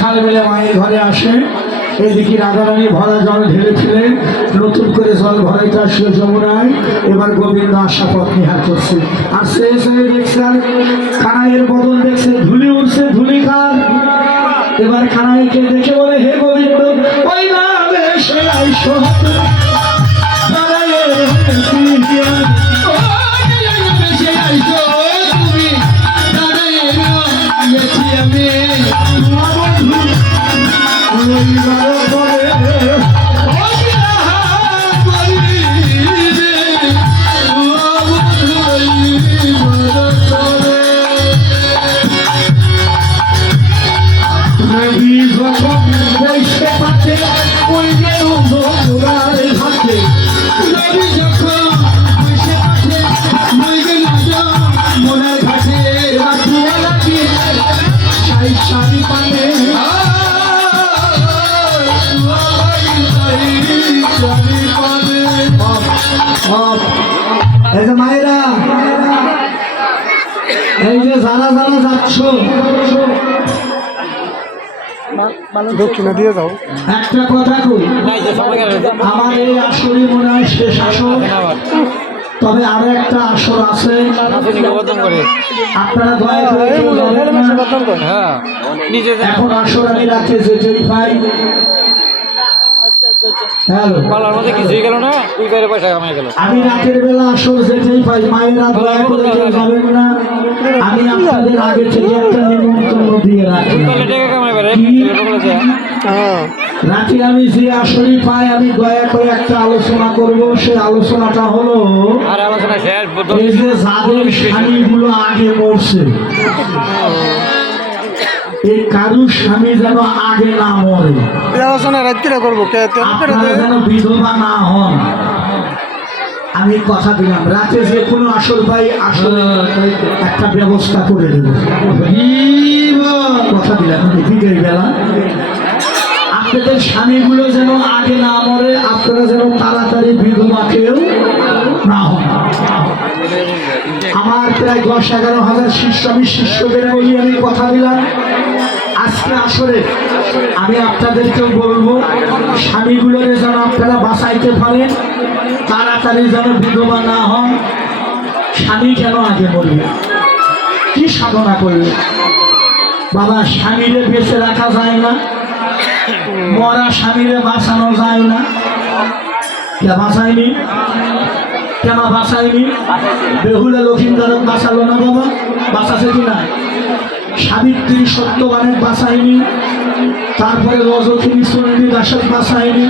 খাল বেলে মায়ের ঘরে আসে। এদিকে রাধারানী ভরা জল ঢেলেছিলেন, নতুন করে জল ভরাইতে আসলো যমুনায়। এবার গোবিন্দ আশা পথ নিহার করছে, আর সে দেখছেন কানাইয়ের বদন দেখছে, ধুলি উঠছে, ধুলি খান। এবার কানাইকে দেখে বলে, হে গোবিন্দ, ওই না সে আইসো মায়েরা, এই যে যারা যারা যাচ্ছ দক্ষিণা দিয়ে যাও। একটা কথা কই, আমার এই আসরই মনে হয় শেষ আসর, তবে আরো একটা আসর আছে। আপনারা দয়া করে এখন আসর আমি রাতে যেতেই পাই। আমি রাতের বেলা আসর যেতেই পাই, মায়েরা দয়া করে কেউ যাবেন না। আমি আপনাদের আগে থেকে একটা নিমন্ত্রণ দিয়ে রাখি। রাতে আমি যে আসরই পাই, আমি দয়া করে একটা আলোচনা করব। সেই আলোচনাটা হলো, এই যে যাদের স্বামীগুলো আগে মরছে, এই কারুর স্বামী যেন আগে না মরে, যেন বিধবা না হন। আমি কথা দিলাম, রাতে যে কোনো আসর পাই আসলে একটা ব্যবস্থা করে দেব। কথা দিলাম বিকেল বেলা আপনাদের স্বামীগুলো যেন আগে না মরে, আপনারা যেন তাড়াতাড়ি বিধবা কেউ না হন। আমার প্রায় 10-11 হাজার শিষ্য, আমি শিষ্যদের বলি, আমি কথা দিলাম আজকে আসলে আমি আপনাদেরকেও বলবো, স্বামীগুলোরে যেন আপনারা বাঁচাইতে পারেন, তাড়াতাড়ি যেন বিধবা না হন। স্বামী কেন আগে বলবে, কি সাধনা করবে বাবা? স্বামীরে বেঁচে রাখা যায় না, মরা স্বামীরে বাঁচানো যায় না। কে বাঁচায়নি? কেন বাঁচায়নি? বেহুলা লক্ষিন্দরক বাঁচালো না বাবা? বাঁচাছে কিনা? সাবিত্রী সত্যবানের বাঁচায়নি, তারপরে রজকিনী সুন্দরী দাসের বাঁচায়নি।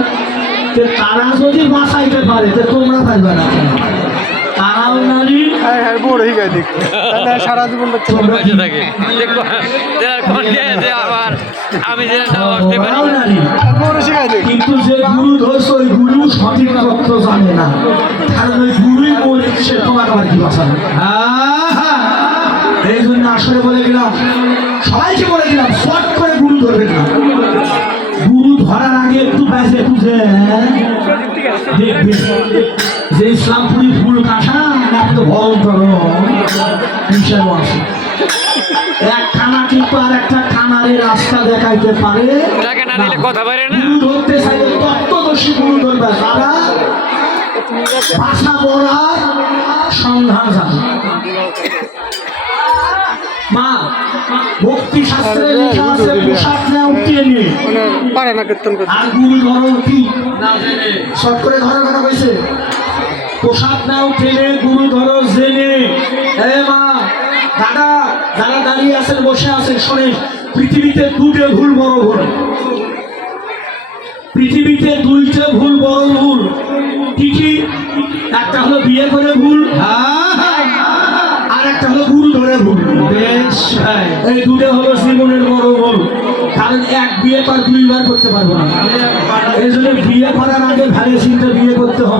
তারা যদি বাঁচাইতে পারে তো তোমরা পাইবে না? তারাও নারী, সারা জীবন কিন্তু যে গুরু ধরছে ওই গুরু সঠিক তথ্য জানে না, কারণ ওই গুরুই বলছে তোমার আবার কি বাঁচাবে। এই জন্য আসলে বলে গেলাম, সবাইকে বলে গেলাম, শর্ট করে গুরু ধরবেন না। গুরু ধরার আগে একটু বেঁচে খুঁজে দেখবেন যে ইসলামপুরি ফুল কাঁসা একটু ভল করো হিসাব আছে। এক খানা কিন্তু আর একটা খানারে রাস্তা দেখাইতে পারে। গুরু ধরতে চাইলে তত্ত্বদর্শী গুরু ধরবে, তারা ভাষা বলার সন্ধান জানে। মা ভক্তি শাস্ত্রে লেখা আছে, পোশাক নেওয়া উঠিয়ে নিয়ে পারে না কীর্তন করতে। আর গুরু ধরো কি শর্ট করে ধরার কথা কইছে, পোশাক নাও টেনে, গুরু ধরো জেনে। মা দাদা যারা দাঁড়িয়ে আছেন, বসে আছেন, শোনেন, পৃথিবীতে দুটো ভুল বড় ভুল। পৃথিবীতে দুইটা ভুল বড় ভুল। কি কি? একটা হলো বিয়ে করে ভুল, আর একটা হলো গুরু ধরে ভুল। বেশ, এই দুটো হলো জীবনের বড় ভুল। কারণ এক বিয়ে তো আর দুইবার করতে পারবো না। এই জন্য বিয়ে করার আগে ভালো চিন্তা বিয়ে করতে হবে।